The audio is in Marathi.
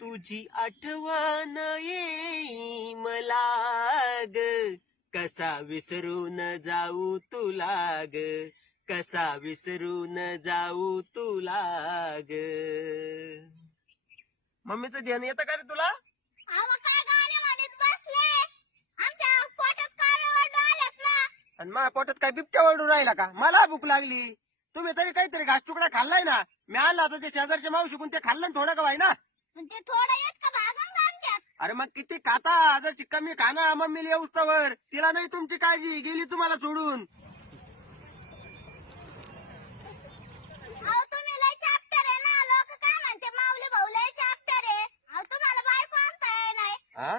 तुझी आठवण येई मला ग, कसा विसरून जाऊ तुला ग, कसा विसरून जाऊ तुला ग. मम्मीचं ध्यान येतं का रे तुला? अहो काय गाणे म्हणत बसले, आमच्या पोटात काळे वाढू आलेत ना. आणि माझ्या पोटात काय बिबट्या ओरडू राहिला का? मला भूक लागली. तुम्ही तरी काहीतरी घास तुकडा खाल्लाय ना. मी आणला होता ते शेजारच्या मावशीकून, ते खाल्लं ना थोडं का ना. पण ते थोडं येत का भागून आमच्यात. अरे मग किती खाता, जर कमी खाना मम्मीला येऊस्तवर. तिला नाही तुमची काळजी, गेली तुम्हाला सोडून. अहो तुम्ही लय चॅप्टर आहे ना, लोक काय म्हणते माऊली भाऊ लय चॅप्टर आहे. अहो तुम्हाला बायको आणता येणार नाही. हा